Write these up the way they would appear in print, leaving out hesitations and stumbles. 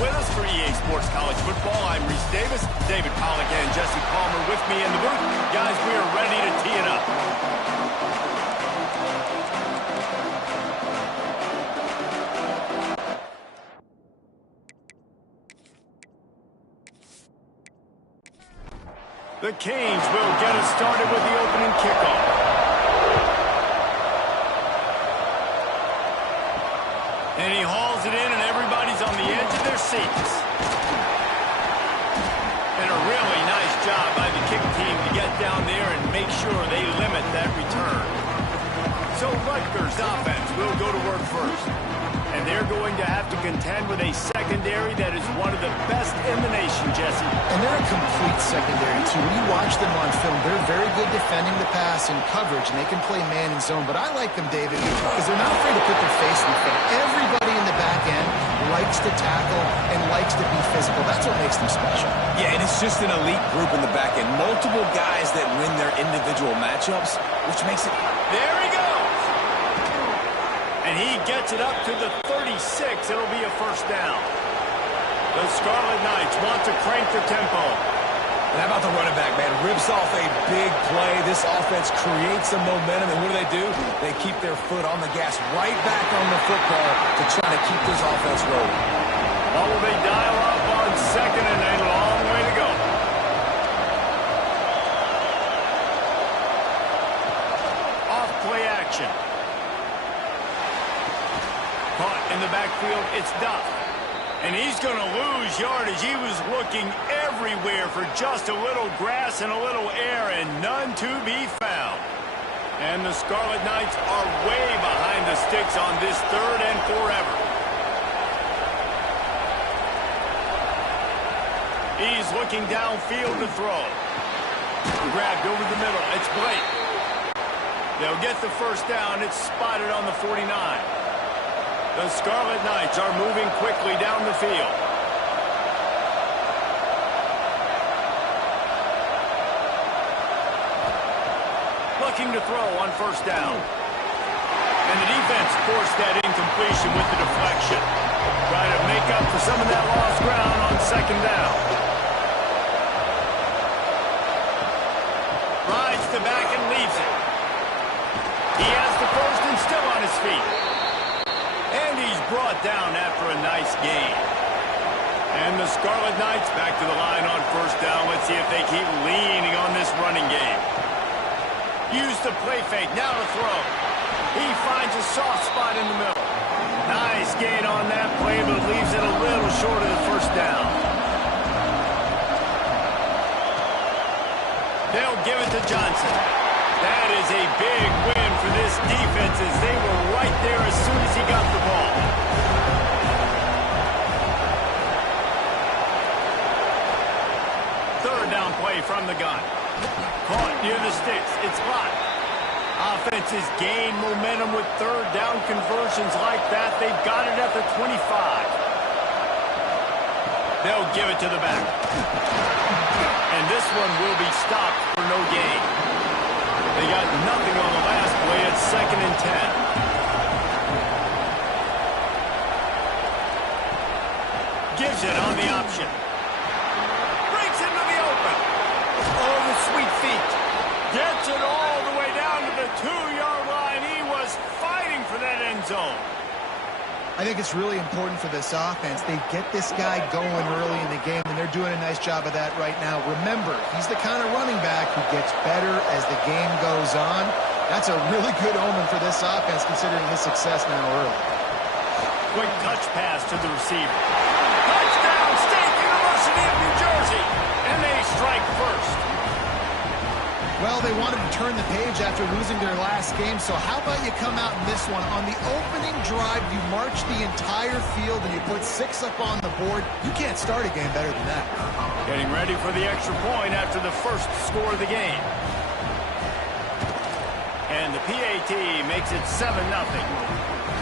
with us for EA Sports College Football. I'm Reese Davis, David Pollack, and Jesse Palmer with me in the booth. Guys, we are ready to tee it up. The Canes will get us started with the opening kickoff. And he hauls it in, and everybody's on the edge of their seats. And a really nice job by the kick team to get down there and make sure they limit that return. So Rutgers offense will go to work first. And they're going to have to contend with a secondary that is one of the best in the nation, Jesse. And they're a complete secondary, too. When you watch them on film, they're very good defending the pass and coverage, and they can play man and zone. But I like them, David, because they're not afraid to put their face in the front. Everybody in the back end likes to tackle and likes to be physical. That's what makes them special. Yeah, and it's just an elite group in the back end. Multiple guys that win their individual matchups, which makes it... There he goes! And he gets it up to the 36. It'll be a first down. The Scarlet Knights want to crank the tempo. And how about the running back, man? Rips off a big play. This offense creates some momentum, and what do? They keep their foot on the gas right back on the football to try to keep this offense rolling. Oh, they dial up on second and a long way to go. Off play action. Caught in the backfield, it's Duff. And he's going to lose yardage. He was looking everywhere for just a little grass and a little air, and none to be found. And the Scarlet Knights are way behind the sticks on this third and forever. He's looking downfield to throw. Grabbed over the middle. It's Blake. They'll get the first down. It's spotted on the 49. The Scarlet Knights are moving quickly down the field. Looking to throw on first down. And the defense forced that incompletion with the deflection. Trying to make up for some of that lost ground on second down. Rides the back and leaves it. He has the first and still on his feet. And he's brought down after a nice gain. And the Scarlet Knights back to the line on first down. Let's see if they keep leaning on this running game. Use the play fake, now to throw. He finds a soft spot in the middle. Nice gain on that play, but leaves it a little short of the first down. They'll give it to Johnson. That is a big win for this defense as they were right there as soon as he got the ball. Third down play from the gun. Caught near the sticks. It's blocked. Offenses gain momentum with third down conversions like that. They've got it at the 25. They'll give it to the back. And this one will be stopped for no gain. They got nothing on the last play. It's second and 10. Gives it on the option. Breaks into the open. Oh, the sweet feet. Gets it all the way down to the 2-yard line. He was fighting for that end zone. I think it's really important for this offense. They get this guy going early in the game, and they're doing a nice job of that right now. Remember, he's the kind of running back who gets better as the game goes on. That's a really good omen for this offense, considering his success now early. Quick touch pass to the receiver. Touchdown, State University of New Jersey, and they strike first. Well, they wanted to turn the page after losing their last game, so how about you come out in this one? On the opening drive, you march the entire field and you put 6 up on the board. You can't start a game better than that. Getting ready for the extra point after the first score of the game. And the PAT makes it 7-0.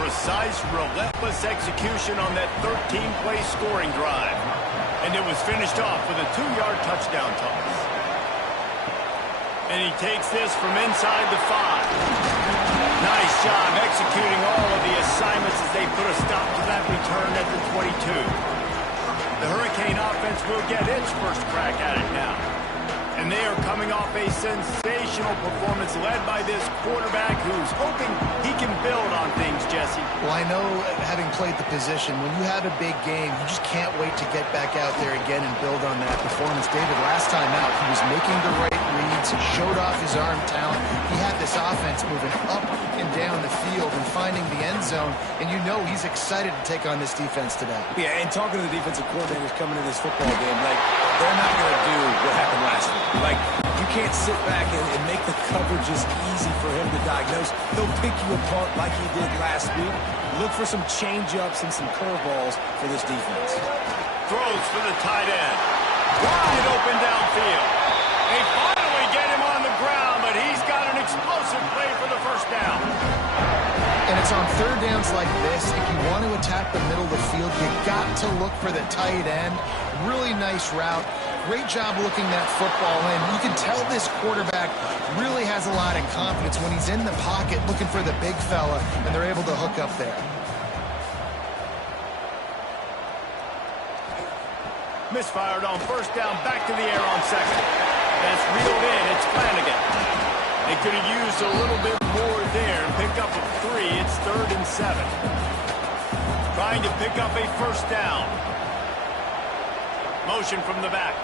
Precise, relentless execution on that 13-play scoring drive. And it was finished off with a 2-yard touchdown toss. And he takes this from inside the 5. Nice job executing all of the assignments as they put a stop to that return at the 22. The Hurricane offense will get its first crack at it now. And they are coming off a sensational performance led by this quarterback who's hoping he can build on things, Jesse. Well, I know, having played the position, when you have a big game, you just can't wait to get back out there again and build on that performance. David, last time out, he was making the right reads. He showed off his arm talent. He had this offense moving up and down the field and finding the end zone. And you know he's excited to take on this defense today. Yeah, and talking to the defensive coordinators coming into this football game, like, they're not going to do what happened last week. Like, you can't sit back and make the coverages easy for him to diagnose. He'll pick you apart like he did last week. Look for some change-ups and some curveballs for this defense. Throws for the tight end. Wide open downfield. They finally get him on the ground, but he's got an explosive play for the first down. And it's on third downs like this, if you want to attack the middle of the field, you got to look for the tight end. Really nice route. Great job looking that football in. You can tell this quarterback really has a lot of confidence when he's in the pocket looking for the big fella, and they're able to hook up there. Misfired on first down, back to the air on second. That's reeled in, it's Flanagan. They could have used a little bit more there and pick up a 3. It's 3rd and 7. Trying to pick up a first down. Motion from the back.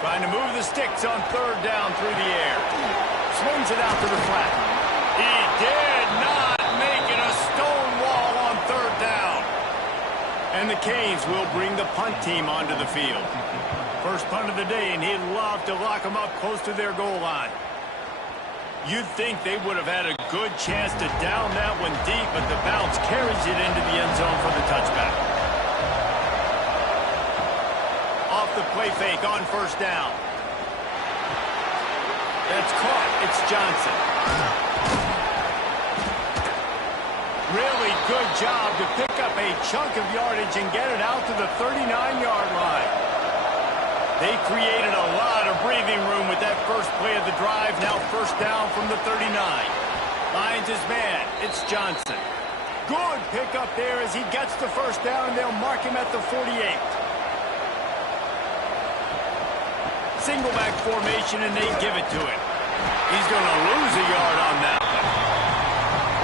Trying to move the sticks on third down through the air. Swings it out to the flat. He did not make it a stone wall on third down. And the Canes will bring the punt team onto the field. First punt of the day, and he'd love to lock them up close to their goal line. You'd think they would have had a good chance to down that one deep, but the bounce carries it into the end zone for the touchback. Off the play fake on first down. That's caught. It's Johnson. Really good job to pick up a chunk of yardage and get it out to the 39-yard line. They created a lot of breathing room with that first play of the drive. Now first down from the 39. Finds his man. It's Johnson. Good pickup there as he gets the first down. They'll mark him at the 48. Single back formation, and they give it to him. He's going to lose a yard on that one.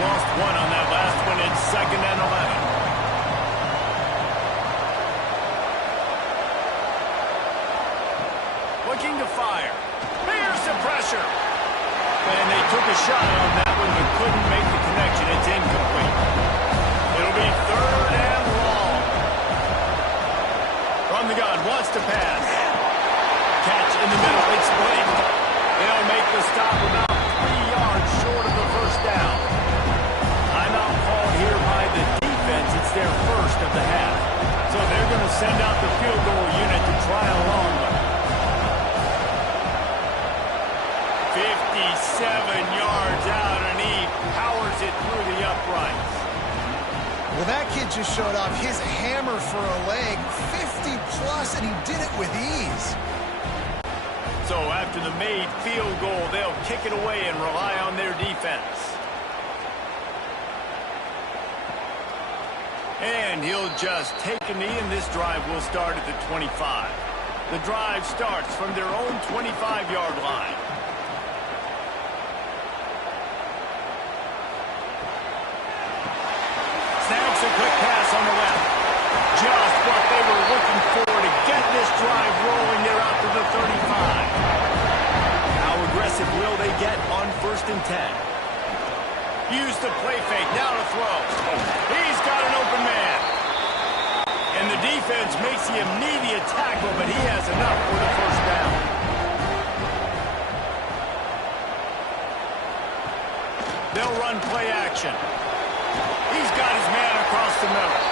Lost 1 on that last one. It's 2nd and 11. Looking to fire. Here's the pressure. And they took a shot on that one, but couldn't make the connection. It's incomplete. It'll be 3rd and long. From the gun, wants to pass. Catch in the middle. It's Blake. They'll make the stop about 3 yards short of the first down. Timeout called here by the defense. It's their first of the half. So they're going to send out the field goal unit to try a long one. 57 yards out, and he powers it through the uprights. Well, that kid just showed off his hammer for a leg, 50-plus, and he did it with ease. So after the made field goal, they'll kick it away and rely on their defense. And he'll just take a knee, and this drive will start at the 25. The drive starts from their own 25-yard line. Snaps a quick pass on the left. Just what they were looking for to get this drive rolling. They're out to the 35. How aggressive will they get on 1st and 10? Use the play fake. Now to throw. He's got an open man. And the defense makes the immediate tackle, but he has enough for the first down. They'll run play action. He's got his man across the middle.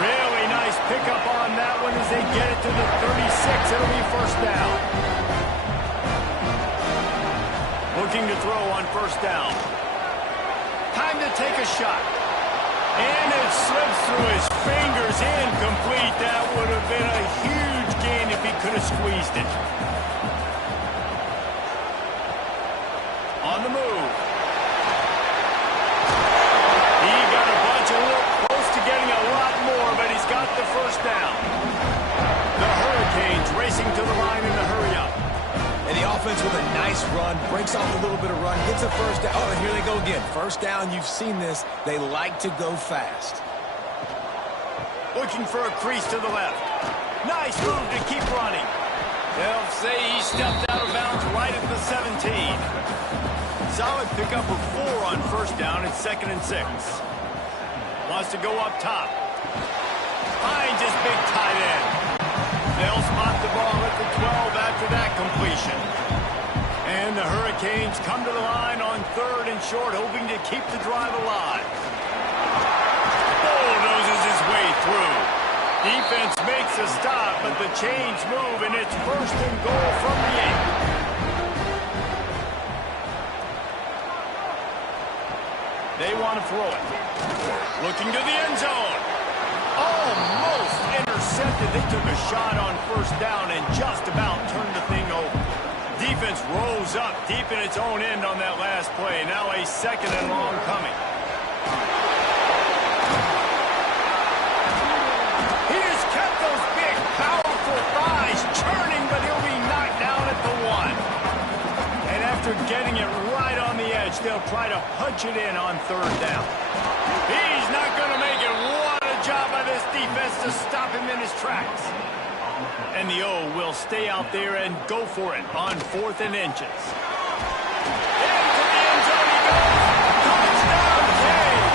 Really nice pickup on that one as they get it to the 36. It'll be first down. Looking to throw on first down. Time to take a shot. And it slips through his fingers. Incomplete. That would have been a huge gain if he could have squeezed it. On the move. He got a bunch, a little close to getting a lot more, but he's got the first down. The Hurricanes racing to the line in a hurry-up. And the offense with a nice run, breaks off a little bit of run, gets a first down. Oh, and here they go again. First down, you've seen this. They like to go fast. Looking for a crease to the left. Nice move to keep running. They'll say he stepped out of bounds right at the 17. Solid pickup of 4 on first down at 2nd and 6. Wants to go up top. Finds his big tight end. They'll spot the ball at the 12 after that completion. And the Hurricanes come to the line on 3rd and short, hoping to keep the drive alive. Bulldozes his way through. Defense makes a stop, but the chains move, and it's 1st and goal from the 8. They want to throw it. Looking to the end zone. Almost intercepted. They took a shot on first down and just about turned the thing over. Defense rose up deep in its own end on that last play. Now a 2nd and long coming. He has kept those big, powerful thighs churning, but he'll be knocked down at the 1. And after getting it right on the edge, they'll try to punch it in on 3rd down. He's not going to make it. What a job by this defense to stop him in his tracks. And the O will stay out there and go for it on 4th and inches. Into the end zone he goes. Touchdown, James.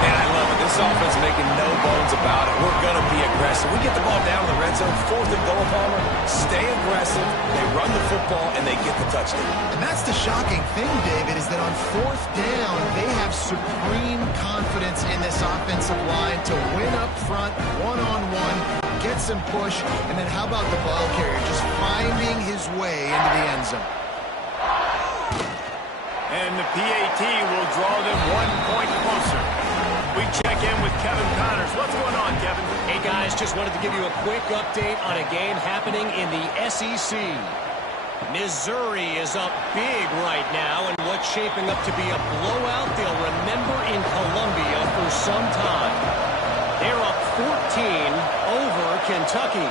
Man, I love it. This offense making no bones about it. We're going to be aggressive. We get the ball down in the red zone, 4th and goal, Palmer. Stay aggressive. They run the football, and they get the touchdown. And that's the shocking thing, David, is that on 4th down, they have supreme confidence in this offensive line to win up front, one-on-one, get some push, and then how about the ball carrier just finding his way into the end zone. And the PAT will draw them 1 point closer. We check in with Kevin Connors. What's going on, Kevin? Hey, guys, just wanted to give you a quick update on a game happening in the SEC. Missouri is up big right now in what's shaping up to be a blowout they'll remember in Columbia for some time. They're up 14 over Kentucky.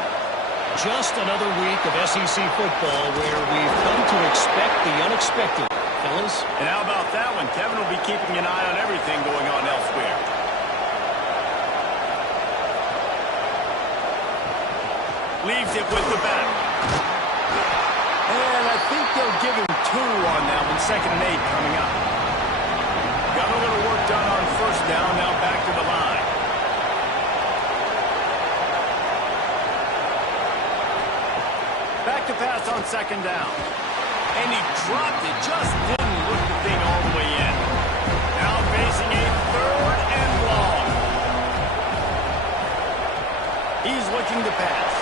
Just another week of SEC football where we've come to expect the unexpected, fellas. And how about that one? Kevin will be keeping an eye on everything going on elsewhere. Leaves it with the back. And I think they'll give him 2 on that one. 2nd and 8 coming up. Got a little work done on first down. Now back to the line. Back to pass on 2nd down. And he dropped it. Just didn't look the thing all the way in. Now facing a 3rd and long. He's looking to pass.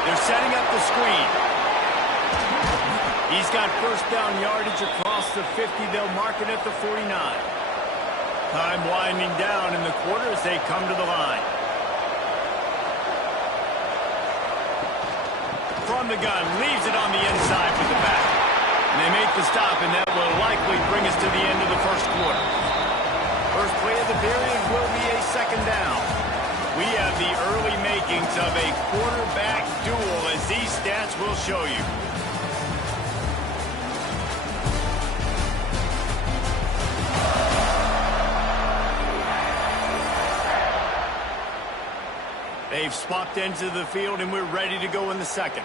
They're setting up the screen. He's got first down yardage across the 50. They'll mark it at the 49. Time winding down in the quarter as they come to the line. From the gun, leaves it on the inside with the back. And they make the stop, and that will likely bring us to the end of the first quarter. First play of the period will be a 2nd down. We have the early makings of a quarterback duel, as these stats will show you. They've swapped into the field, and we're ready to go in the 2nd.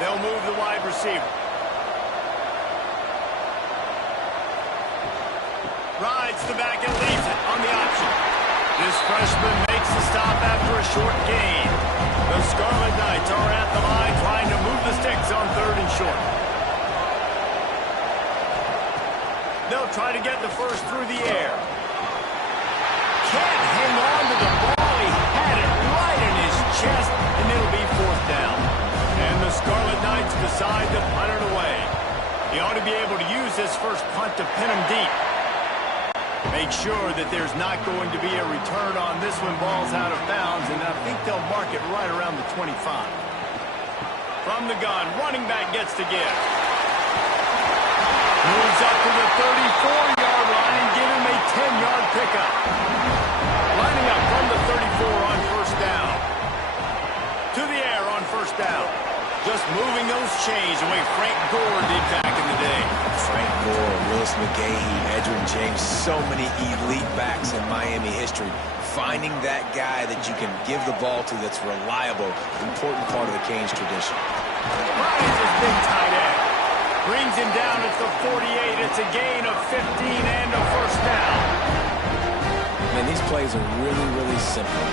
They'll move the wide receiver. Rides the back and leaves it on the option. This freshman makes the stop after a short gain. The Scarlet Knights are at the line trying to move the sticks on 3rd and short. They'll try to get the first through the air. Can't hang on to the ball. He had it right in his chest, and it'll be 4th down. And the Scarlet Knights decide to punt it away. He ought to be able to use this first punt to pin him deep. Make sure that there's not going to be a return on this one. Ball's out of bounds, and I think they'll mark it right around the 25. From the gun, running back gets the give. Moves up to the 34-yard line and give him a 10-yard pickup. Lining up from the 34 on first down. To the air on first down. Just moving those chains the way Frank Gore did back in the day. Frank Gore, Willis McGahee, Edgerrin James, so many elite backs in Miami history. Finding that guy that you can give the ball to that's reliable, important part of the Canes tradition. Ryan's his big tight end. Brings him down at the 48. It's a gain of 15 and a first down. Man, these plays are really, really simple.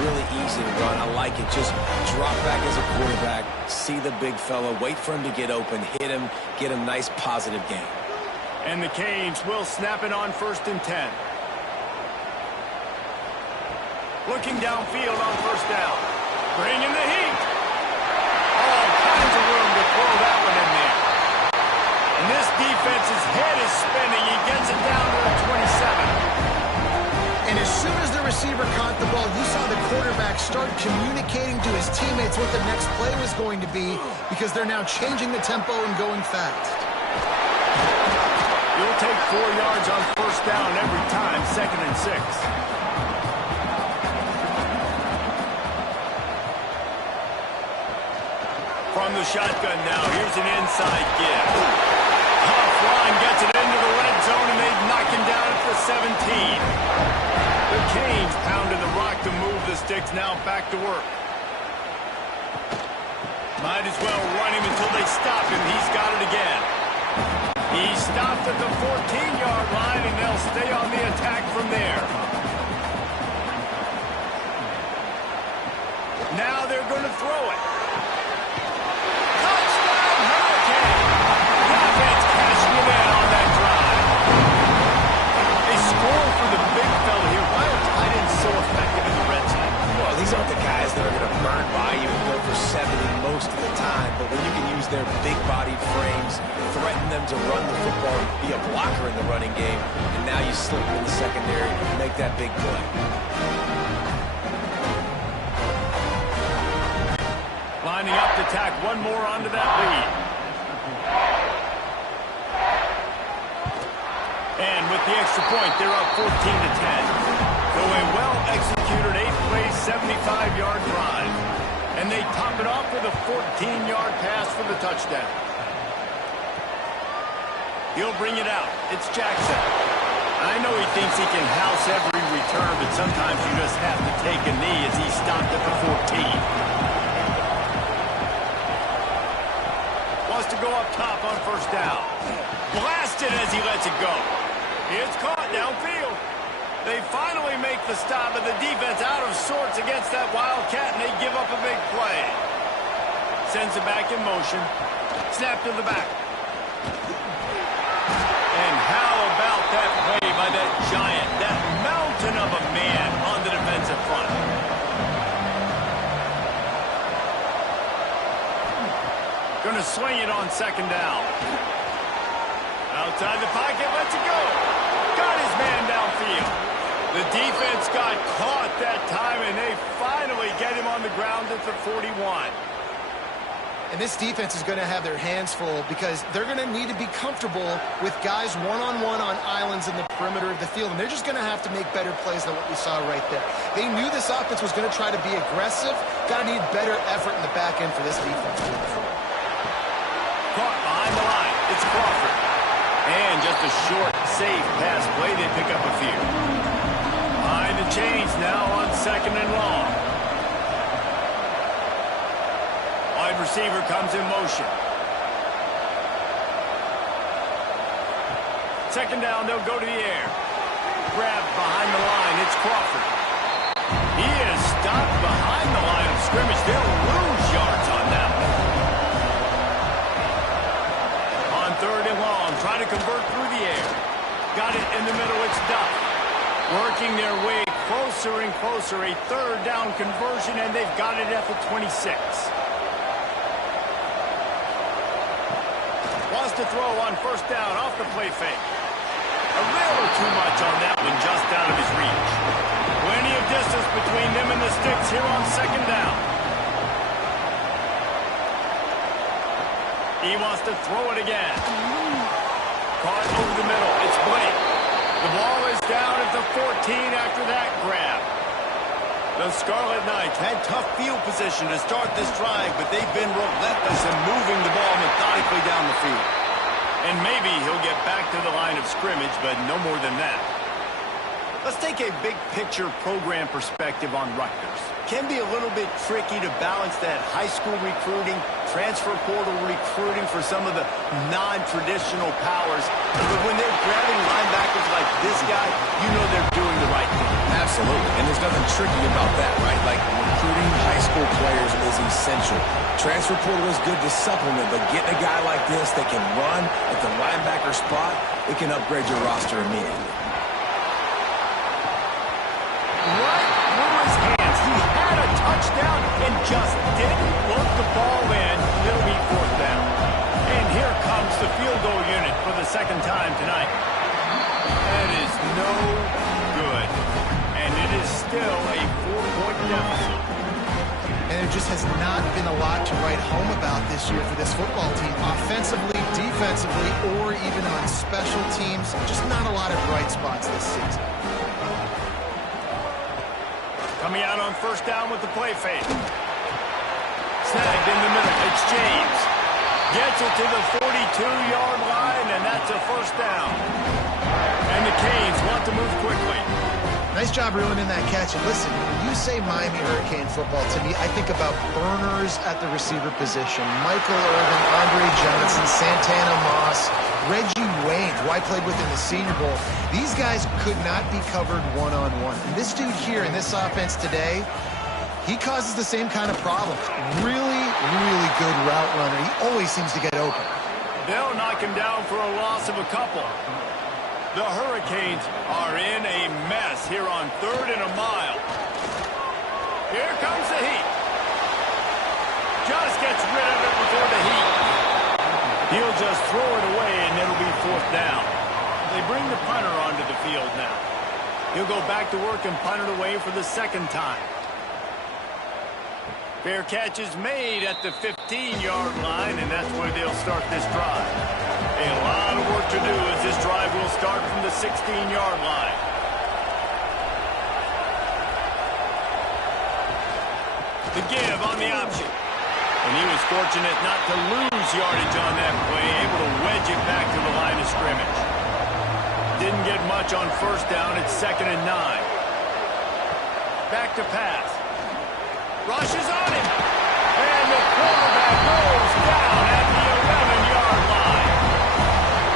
Really easy to run. I like it. Just drop back as a quarterback, see the big fella, wait for him to get open, hit him, get a nice positive gain. And the Canes will snap it on 1st and 10. Looking downfield on first down. Bringing the heat. All kinds of room to throw that one in there. And this defense's head is spinning. He gets it down to the 27. And as soon as the receiver caught the ball, you saw the quarterback start communicating to his teammates what the next play was going to be because they're now changing the tempo and going fast. You'll take 4 yards on first down every time, 2nd and 6. From the shotgun now, here's an inside give. Huff line gets it into the red zone, and they knock him down at the 17. The Canes pounded the rock to move the sticks, now back to work. Might as well run him until they stop him. He's got it again. He stopped at the 14-yard line, and they'll stay on the attack from there. Now they're going to throw it. Touchdown, Hurricane! The offense cashing it in on that drive. They score for the big fella here. Why are tight ends so effective in the red zone? Well, these aren't the guys that are going to burn by you and go for 70 most of the time, but when you can use their big-bodied frames, threaten them to run the football, be a blocker in the running game, and now you slip them in the secondary, make that big play. Lining up to tack one more onto that lead. And with the extra point, they're up 14 to 10. So a well-executed 8-play, 75-yard drive. And they top it off with a 14-yard pass for the touchdown. He'll bring it out. It's Jackson. I know he thinks he can house every return, but sometimes you just have to take a knee as he stopped at the 14. Wants to go up top on first down. Blasted as he lets it go. It's caught downfield. They finally make the stop, but the defense out of sorts against that Wildcat, and they give up a big play. Sends it back in motion. Snap to the back. And how about that play by that giant, that mountain of a man on the defensive front? Going to swing it on second down. Outside the pocket, lets it go. Got his man downfield. The defense got caught that time, and they finally get him on the ground at the 41. And this defense is going to have their hands full because they're going to need to be comfortable with guys one-on-one on islands in the perimeter of the field, and they're just going to have to make better plays than what we saw right there. They knew this offense was going to try to be aggressive. Got to need better effort in the back end for this defense moving forward. Caught behind the line. It's Crawford. And just a short, safe pass play. They pick up a few. Behind the chains now on second and long. Wide receiver comes in motion. Second down, they'll go to the air. Grab behind the line. It's Crawford. He is stopped behind the line of scrimmage. They'll lose yards on that one. On third and long, trying to convert through the air. Got it in the middle, it's Duff. Working their way closer and closer. A third down conversion, and they've got it at the 26. Wants to throw on first down off the play fake. A little too much on that one, just out of his reach. Plenty of distance between them and the sticks here on second down. He wants to throw it again. caught over the middle. It's Blake. The ball is down at the 14 after that grab. The Scarlet Knights had tough field position to start this drive, but they've been relentless in moving the ball methodically down the field. And maybe he'll get back to the line of scrimmage, but no more than that. Let's take a big picture program perspective on Rutgers. Can be a little bit tricky to balance that high school recruiting, transfer portal recruiting for some of the non-traditional powers. But when they're grabbing linebackers like this guy, you know they're doing the right thing. Absolutely, and there's nothing tricky about that, right? Like, recruiting high school players is essential. Transfer portal is good to supplement, but getting a guy like this that can run at the linebacker spot, it can upgrade your roster immediately. Right through his hands. He had a touchdown and just didn't look the ball in. It'll be fourth down. And here comes the field goal unit for the second time tonight. That is no good. And it is still a 4-point deficit. And there just has not been a lot to write home about this year for this football team. Offensively, defensively, or even on special teams. Just not a lot of bright spots this season. Coming out on first down with the play fake. Snagged in the middle. It's James. Gets it to the 42-yard line, and that's a first down. And the Canes want to move quickly. Nice job ruining that catch. And listen, when you say Miami Hurricane football, to me, I think about burners at the receiver position. Michael Irvin, Andre Johnson, Santana Moss, Reggie Wayne, who I played with in the Senior Bowl. These guys could not be covered one-on-one. And this dude here in this offense today, he causes the same kind of problems. Really, really good route runner. He always seems to get open. They'll knock him down for a loss of a couple. The Hurricanes are in a mess here on 3rd and a mile. Here comes the heat. Just gets rid of it before the heat. He'll just throw it away, and it'll be fourth down. They bring the punter onto the field now. He'll go back to work and punt it away for the second time. Fair catch is made at the 15-yard line, and that's where they'll start this drive. A lot of work to do as this drive will start from the 16-yard line. The give on the option. And he was fortunate not to lose yardage on that play, able to wedge it back to the line of scrimmage. Didn't get much on first down. It's 2nd and 9. Back to pass. Rushes on him. And the quarterback goes down at the 11-yard line.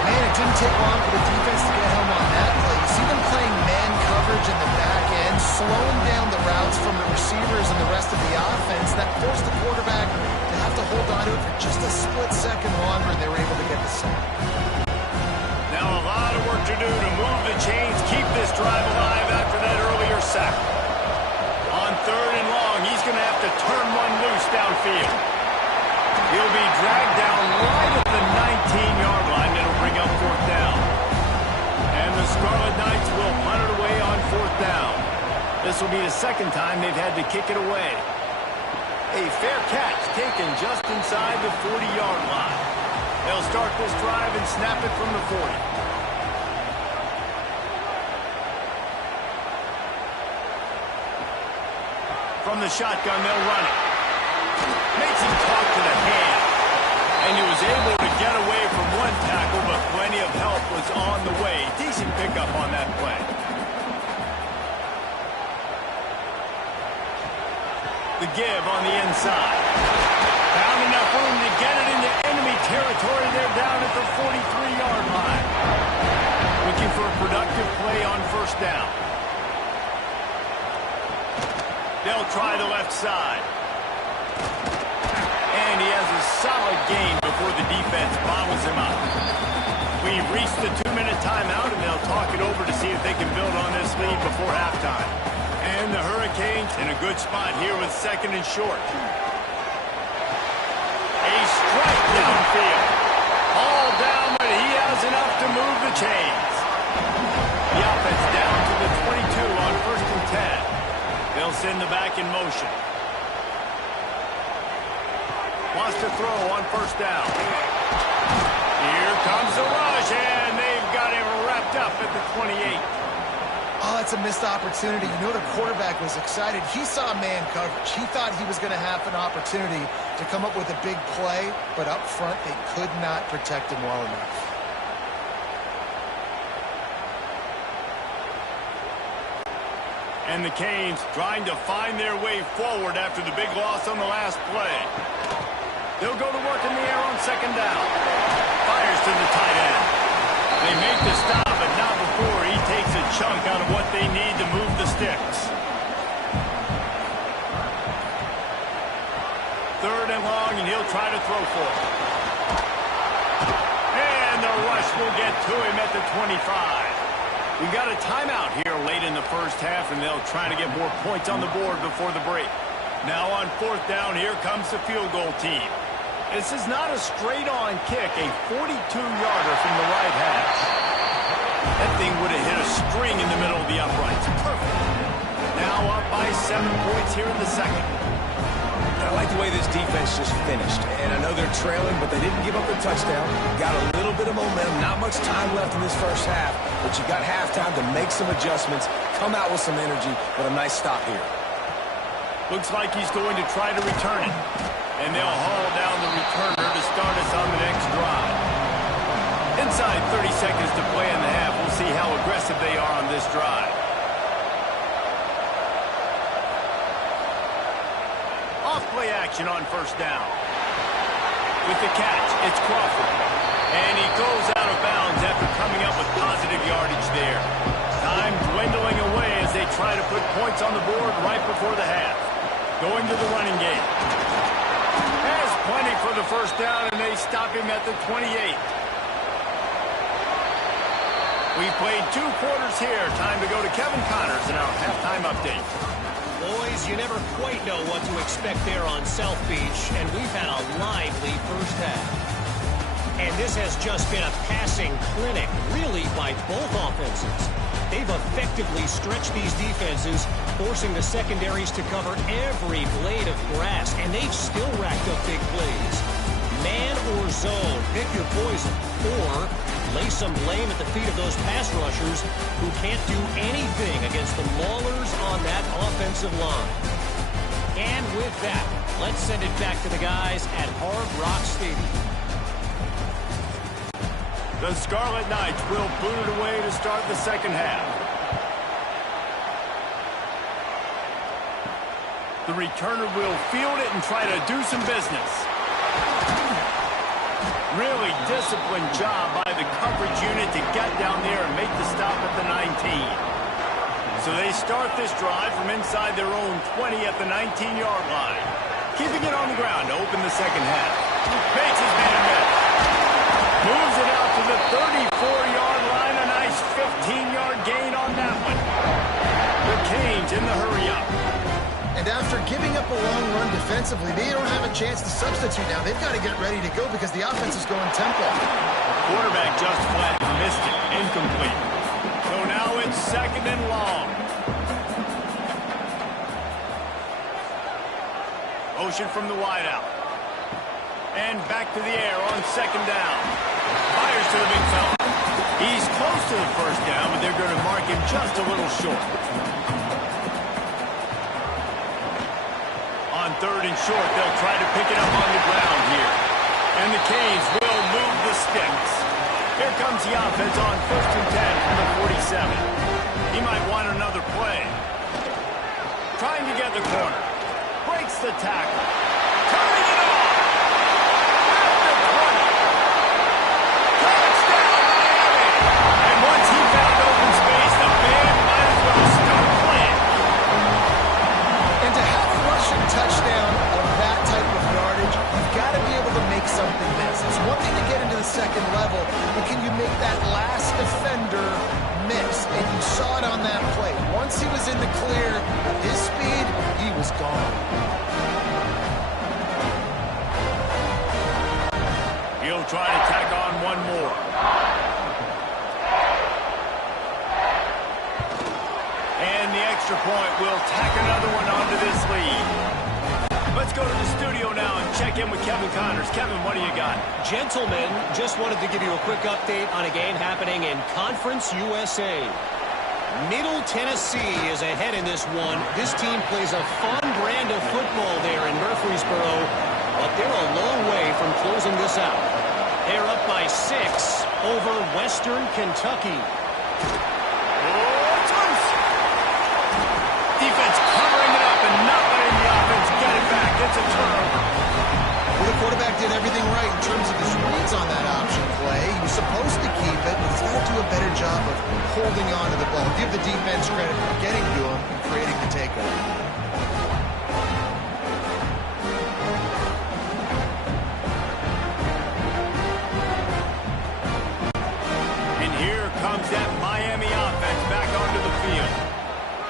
Man, it didn't take long for the defense to get home on that play. You see them playing man coverage in the back end, slowing down the routes from the receivers and the rest of the offense. That forced the quarterback to have to hold on to it for just a split second longer, and they were able to get the sack. Now a lot of work to do to move the chains, keep this drive alive after that earlier sack. On 3rd and long, he's going to have to turn one loose downfield. He'll be dragged down right at the 19-yard line. It'll bring up fourth down. And the Scarlet Knights will punt it away on fourth down. This will be the second time they've had to kick it away. A fair catch taken just inside the 40-yard line. They'll start this drive and snap it from the 40. From the shotgun, they'll run it. Makes him talk to the hand. And he was able to get away from one tackle, but plenty of help was on the way. Decent pickup on that play. The give on the inside. Found enough room to get it into enemy territory. They're down at the 43-yard line. Looking for a productive play on first down. They'll try the left side. And he has a solid gain before the defense bottles him up. We've reached the 2-minute timeout, and they'll talk it over to see if they can build on this lead before halftime. And the Hurricanes in a good spot here with 2nd and short. A strike downfield. All down, but he has enough to move the chains. The offense down to the 22 on 1st and 10. They'll send the back in motion. Wants to throw on first down. Here comes the rush, and up at the 28. Oh, that's a missed opportunity. You know, the quarterback was excited. He saw man coverage. He thought he was going to have an opportunity to come up with a big play, but up front, they could not protect him well enough. And the Canes trying to find their way forward after the big loss on the last play. They'll go to work in the air on second down. Fires to the tight end. They make the stop, but not before he takes a chunk out of what they need to move the sticks. Third and long, and he'll try to throw for it. And the rush will get to him at the 25. We got a timeout here late in the first half, and they'll try to get more points on the board before the break. Now on fourth down, here comes the field goal team. This is not a straight-on kick, a 42-yarder from the right hash. That thing would have hit a string in the middle of the uprights. Perfect. Now up by 7 points here in the second. I like the way this defense just finished. And I know they're trailing, but they didn't give up a touchdown. Got a little bit of momentum. Not much time left in this first half, but you got halftime to make some adjustments, come out with some energy, but a nice stop here. Looks like he's going to try to return it. And they'll haul down the returner to start us on the next drive. Inside 30 seconds to play in the half. We'll see how aggressive they are on this drive. Off-play action on first down. With the catch, it's Crawford. And he goes out of bounds after coming up with positive yardage there. Time dwindling away as they try to put points on the board right before the half. Going to the running game. Has plenty for the first down, and they stop him at the 28. We've played 2 quarters here. Time to go to Kevin Connors in our halftime update. Boys, you never quite know what to expect there on South Beach, and we've had a lively first half. And this has just been a passing clinic, really, by both offenses. They've effectively stretched these defenses, forcing the secondaries to cover every blade of grass, and they've still racked up big plays. Man or zone, pick your poison, or lay some blame at the feet of those pass rushers who can't do anything against the maulers on that offensive line. And with that, let's send it back to the guys at Hard Rock Stadium. The Scarlet Knights will boot it away to start the second half. The returner will field it and try to do some business. Really disciplined job by the coverage unit to get down there and make the stop at the 19. So they start this drive from inside their own 20 at the 19-yard line. Keeping it on the ground to open the second half. Makes his man miss. Moves it out to the 34-yard line. A nice 15-yard gain on that one. The Canes in the hurry-up. And after giving up a long run defensively, they don't have a chance to substitute now. They've got to get ready to go because the offense is going tempo. Quarterback just flat missed it. Incomplete. So now it's second and long. Motion from the wideout. And back to the air on second down. Fires to the big fella. He's close to the first down, but they're going to mark him just a little short. On third and short, they'll try to pick it up on the ground here. And the Canes will move the sticks. Here comes the offense on first and 10 from the 47. He might want another play. Trying to get the corner. Breaks the tackle. Turning it on. At the 20. Touchdown, Miami. And once he found open space, the band might as well start playing. And to have a rushing touchdown of that type of yardage, you've got to be able to make something miss. It's one thing to get into the second level, but can you make that last defender miss? And you saw it on that play. Once he was in the clear, at his speed, he was gone. He'll try to tack on one more. And the extra point will tack another one onto this lead. Let's go to the studio now and check in with Kevin Connors. Kevin, what do you got? Gentlemen, just wanted to give you a quick update on a game happening in Conference USA. Middle Tennessee is ahead in this one. This team plays a fun brand of football there in Murfreesboro, but they're a long way from closing this out. They're up by 6 over Western Kentucky. Defense covering it up and not letting the offense get it back. It's a turnover. Well, the quarterback did everything right in terms of his reads on that option play. He was supposed to keep it, but he's got to do a better job of holding on to the ball. Give the defense credit for getting to him and creating the takeover. Comes that Miami offense back onto the field.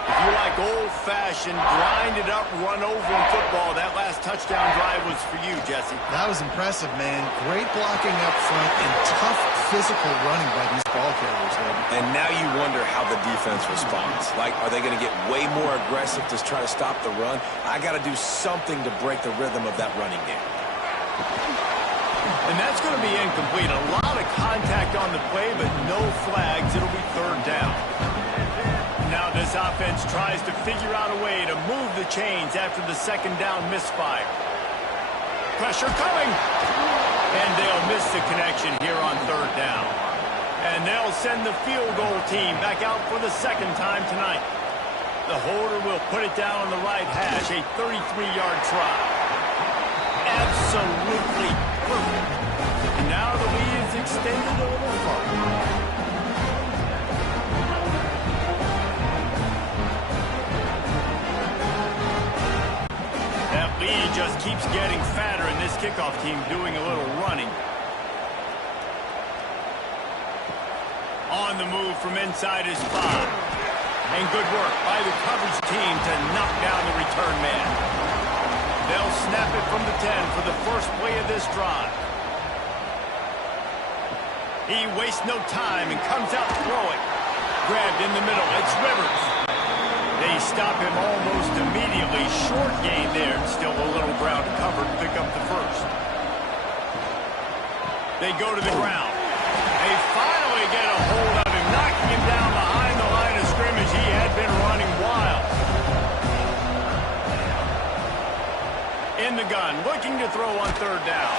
If you like old-fashioned, grinded-up, run-over in football, that last touchdown drive was for you, Jesse. That was impressive, man. Great blocking up front and tough physical running by these ball carriers, though. And now you wonder how the defense responds. Like, are they going to get way more aggressive to try to stop the run? I got to do something to break the rhythm of that running game. And that's going to be incomplete. A lot of contact on the play, but no flags. It'll be third down. Now this offense tries to figure out a way to move the chains after the second down misfire. Pressure coming. And they'll miss the connection here on third down. And they'll send the field goal team back out for the second time tonight. The holder will put it down on the right hash, a 33-yard try. Absolutely perfect. And now the lead is extended a little further. That lead just keeps getting fatter, and this kickoff team doing a little running. On the move from inside his 5. And good work by the coverage team to knock down the return man. They'll snap it from the 10 for the first play of this drive. He wastes no time and comes out throwing. Grabbed in the middle. It's Rivers. They stop him almost immediately. Short gain there. Still a little ground covered. Pick up the first. They go to the ground. They finally get a hold of him, knocking him down behind the line of scrimmage. He had been running wild. In the gun, looking to throw on third down.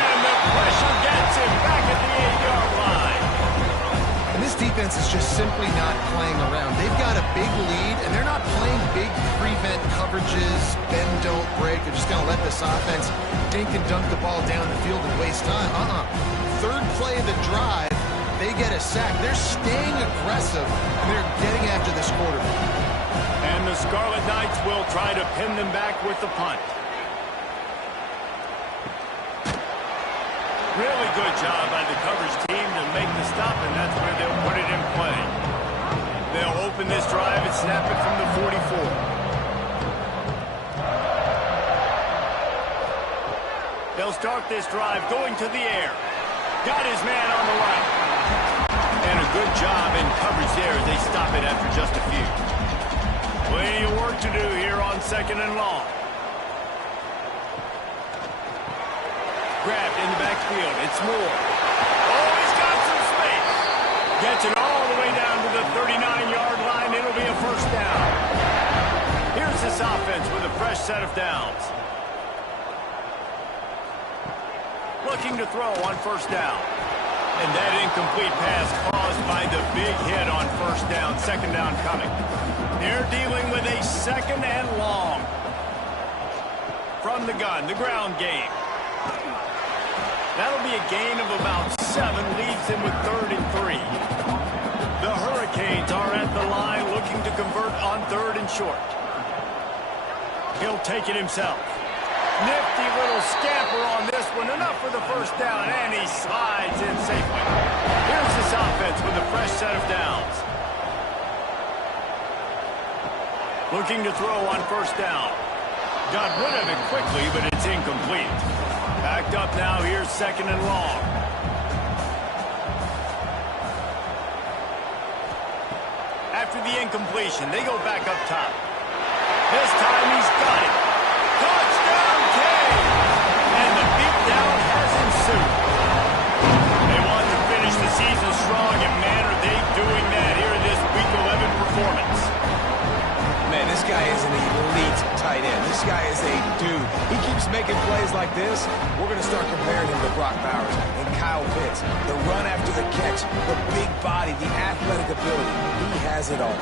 And the pressure gets him back at the 8-yard line. And this defense is just simply not playing around. They've got a big lead, and they're not playing big prevent coverages, bend, don't break. They're just going to let this offense dink and dunk the ball down the field and waste time. Third play of the drive, they get a sack. They're staying aggressive, and they're getting after this quarterback. And the Scarlet Knights will try to pin them back with the punt. Really good job by the coverage team to make the stop, and that's where they'll put it in play. They'll open this drive and snap it from the 44. They'll start this drive going to the air. Got his man on the right. And a good job in coverage there as they stop it after just a few. Plenty of work to do here on second and long. Grabbed in the backfield. It's Moore. Oh, he's got some space. Gets it all the way down to the 39-yard line. It'll be a first down. Here's this offense with a fresh set of downs. Looking to throw on first down. And that incomplete pass caused by the big hit on first down. Second down coming. They're dealing with a second and long. From the gun, the ground game. That'll be a gain of about 7, leaves them with 3rd and 3. The Hurricanes are at the line looking to convert on 3rd and short. He'll take it himself. Nifty little scamper on this one. Enough for the first down, and he slides in safely. Here's this offense with a fresh set of downs. Looking to throw on first down. Got rid of it quickly, but it's incomplete. Backed up now, here's second and long. After the incompletion, they go back up top. This time he's got it. Touchdown, Canes! And the beatdown has ensued. They want to finish the season strong, and man, are they doing that here in this Week 11 performance. Man, this guy is an elite tight end. This guy is a dude. He keeps making plays like this. We're going to start comparing him to Brock Bowers and Kyle Pitts. The run after the catch, the big body, the athletic ability. He has it all.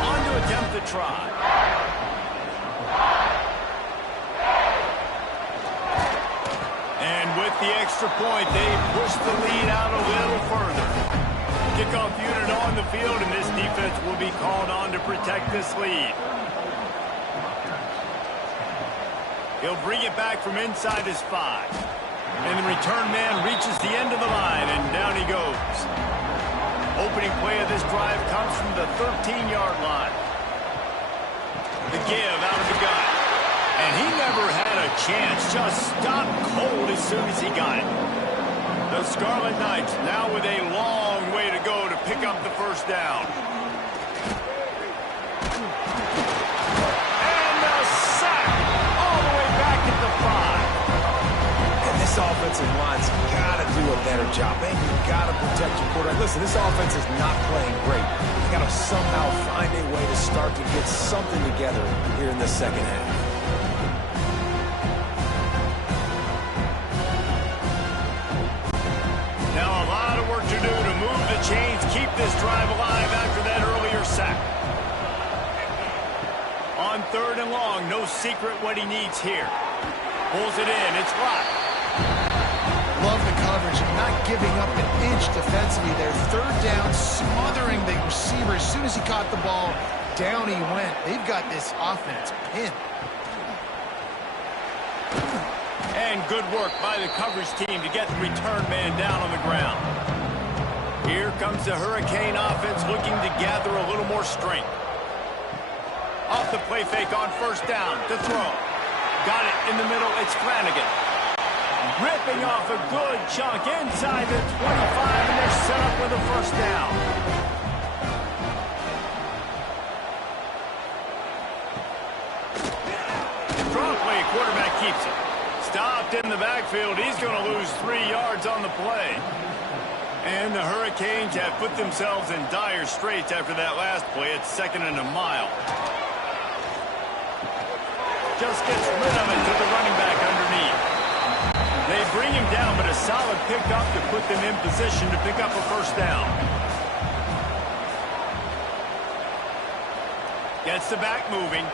On to attempt the try. And with the extra point, they push the lead out a little further. Kickoff unit on the field, and this defense will be called on to protect this lead. He'll bring it back from inside his 5. And the return man reaches the end of the line, and down he goes. Opening play of this drive comes from the 13-yard line. The give out of the gun. And he never had a chance, just stopped cold as soon as he got it. The Scarlet Knights now with a long way to go to pick up the first down. And a sack all the way back at the 5. And this offensive line's got to do a better job. Man, you got to protect your quarterback. Listen, this offense is not playing great. You got to somehow find a way to start to get something together here in the second half. Now a lot of work to do to move the chains, keep this drive alive after that earlier sack. On 3rd and long, no secret what he needs here. Pulls it in, it's locked. Love the coverage and not giving up an inch defensively there. 3rd down, smothering the receiver. As soon as he caught the ball, down he went. They've got this offense pinned. And good work by the coverage team to get the return man down on the ground. Here comes the Hurricane offense looking to gather a little more strength. Off the play fake on 1st down to throw. Got it in the middle, it's Flanagan. Ripping off a good chunk inside the 25, and they're set up with a 1st down. Draw play, quarterback keeps it. Stopped in the backfield. He's going to lose 3 yards on the play. And the Hurricanes have put themselves in dire straits after that last play. It's 2nd and a mile. Just gets rid of it to the running back underneath. They bring him down, but a solid pickup to put them in position to pick up a 1st down. Gets the back moving.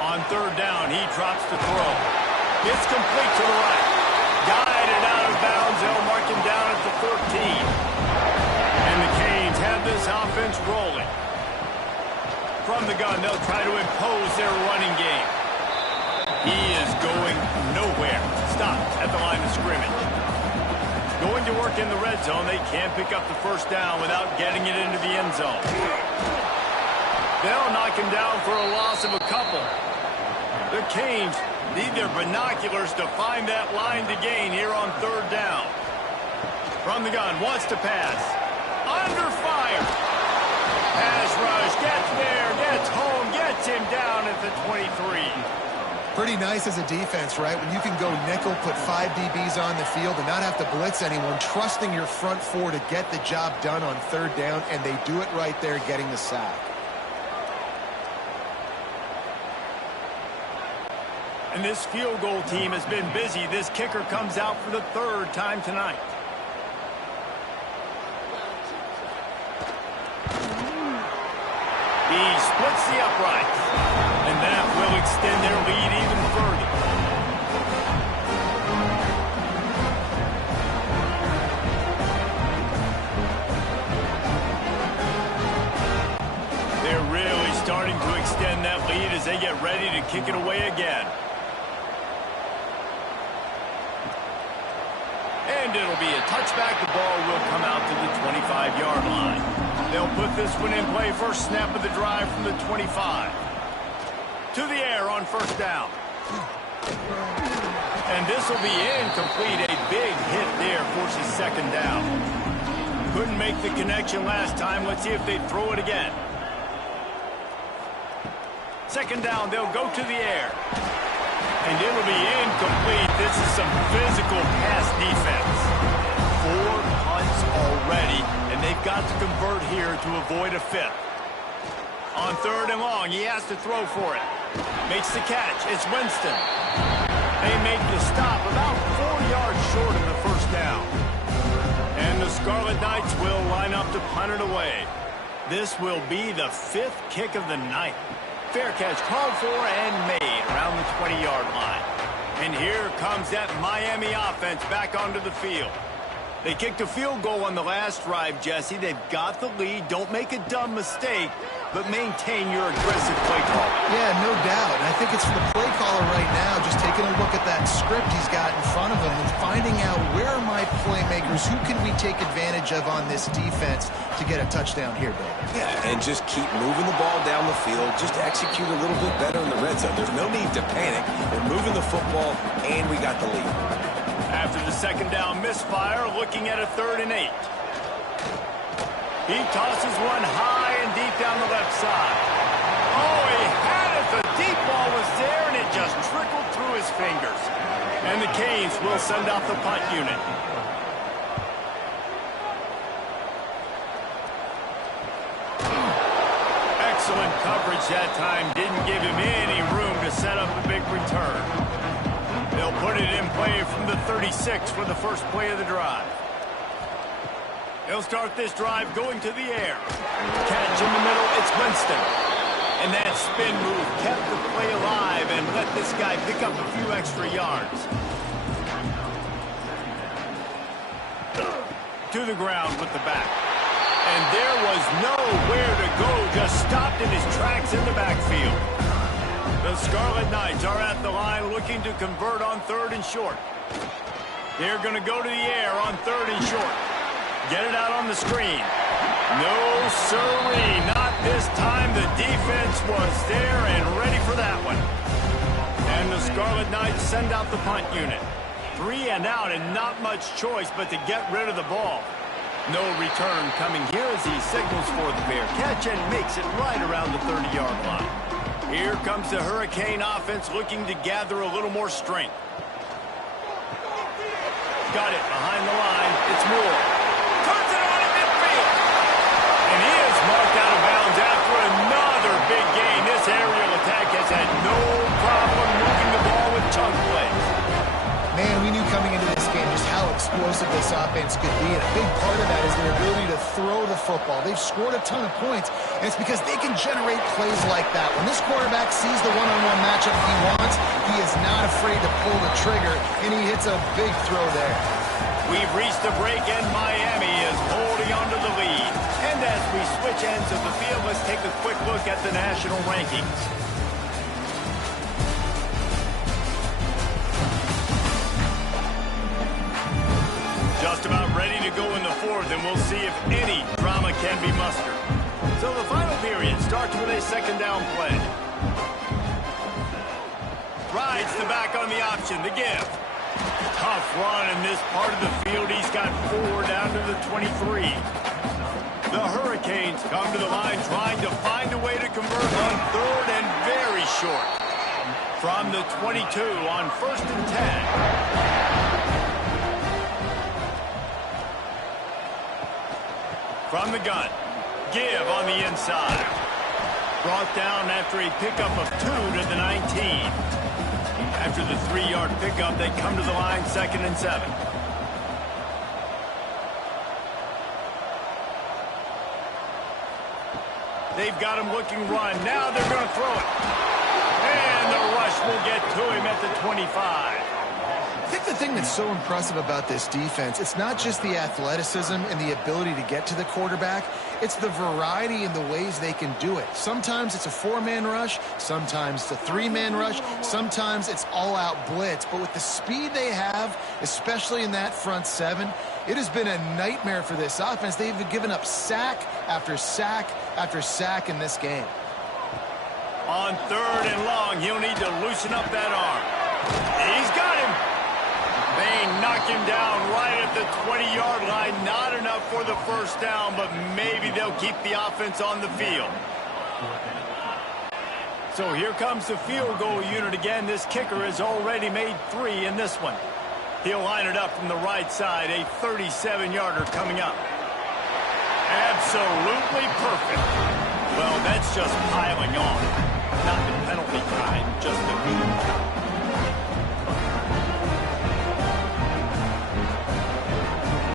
On 3rd down, he drops the throw. It's complete to the right. Guided out of bounds. They'll mark him down at the 14. And the Canes have this offense rolling. From the gun, they'll try to impose their running game. He is going nowhere. Stopped at the line of scrimmage. Going to work in the red zone. They can't pick up the 1st down without getting it into the end zone. They'll knock him down for a loss of a couple. The Canes need their binoculars to find that line to gain here on 3rd down. From the gun, wants to pass. Under fire. Pass rush, gets there, gets home, gets him down at the 23. Pretty nice as a defense, right? When you can go nickel, put 5 DBs on the field and not have to blitz anyone, trusting your front 4 to get the job done on 3rd down, and they do it right there, getting the sack. And this field goal team has been busy. This kicker comes out for the 3rd time tonight. He splits the uprights, and that will extend their lead even further. They're really starting to extend that lead as they get ready to kick it away again. And it'll be a touchback. The ball will come out to the 25-yard line. They'll put this one in play. First snap of the drive from the 25. To the air on 1st down. And this will be incomplete. A big hit there forces 2nd down. Couldn't make the connection last time. Let's see if they throw it again. Second down, they'll go to the air. And it'll be incomplete. This is some physical pass defense. 4 punts already, and they've got to convert here to avoid a fifth. On third and long, he has to throw for it. Makes the catch. It's Winston. They make the stop about 4 yards short of the first down. And the Scarlet Knights will line up to punt it away. This will be the 5th kick of the night. Fair catch called for and made around the 20-yard line. And here comes that Miami offense back onto the field. They kicked a field goal on the last drive, Jesse. They've got the lead. Don't make a dumb mistake, but maintain your aggressive play call. Yeah, no doubt. And I think it's for the play caller right now, just taking a look at that script he's got in front of him and finding out where are my playmakers, who can we take advantage of on this defense to get a touchdown here, Bill. Yeah, and just keep moving the ball down the field. Just execute a little bit better in the red zone. There's no need to panic. We're moving the football, and we got the lead. After the second down misfire, looking at a 3rd and 8. He tosses one high and deep down the left side. Oh, he had it. The deep ball was there, and it just trickled through his fingers. And the Canes will send out the punt unit. Excellent coverage that time. Didn't give him any room to set up a big return. They'll put it in play from the 36 for the first play of the drive. He'll start this drive going to the air. Catch in the middle, it's Winston. And that spin move kept the play alive and let this guy pick up a few extra yards. To the ground with the back. And there was nowhere to go, just stopped in his tracks in the backfield. The Scarlet Knights are at the line looking to convert on 3rd and short. They're going to go to the air on 3rd and short. Get it out on the screen. No, sirree, not this time. The defense was there and ready for that one. And the Scarlet Knights send out the punt unit. 3 and out and not much choice but to get rid of the ball. No return coming here as he signals for the fair catch and makes it right around the 30-yard line. Here comes the Hurricane offense looking to gather a little more strength. Got it behind the line. It's Moore. Turns it on in midfield. And he is marked out of bounds after another big gain. This aerial attack has had no problem moving the ball with chunk plays. Man, we knew coming into this game just how explosive this offense could be, and a big part of that is their ability to throw the football. They've scored a ton of points, and it's because they can generate plays like that. When this quarterback sees the one-on-one matchup he wants, he is not afraid to pull the trigger, and he hits a big throw there. We've reached the break, and Miami is holding on to the lead. And as we switch ends of the field, let's take a quick look at the national rankings. Just about ready to go in the 4th, and we'll see if any drama can be mustered. So the final period starts with a second down play. Rides the back on the option, the give. Tough run in this part of the field. He's got 4 down to the 23. The Hurricanes come to the line trying to find a way to convert on 3rd and very short. From the 22 on 1st and 10. From the gun, give on the inside. Brought down after a pickup of 2 to the 19. After the 3-yard pickup, they come to the line 2nd and 7. They've got him looking run. Now they're going to throw it. And the rush will get to him at the 25. I think the thing that's so impressive about this defense, it's not just the athleticism and the ability to get to the quarterback, it's the variety in the ways they can do it. Sometimes it's a 4-man rush, sometimes it's a 3-man rush, sometimes it's all-out blitz. But with the speed they have, especially in that front 7, it has been a nightmare for this offense. They've given up sack after sack after sack in this game. On 3rd and long, he'll need to loosen up that arm. He's got him. They knock him down right at the 20-yard line. Not enough for the first down, but maybe they'll keep the offense on the field. So here comes the field goal unit again. This kicker has already made 3 in this one. He'll line it up from the right side, a 37-yarder coming up. Absolutely perfect. Well, that's just piling on. Not the penalty time.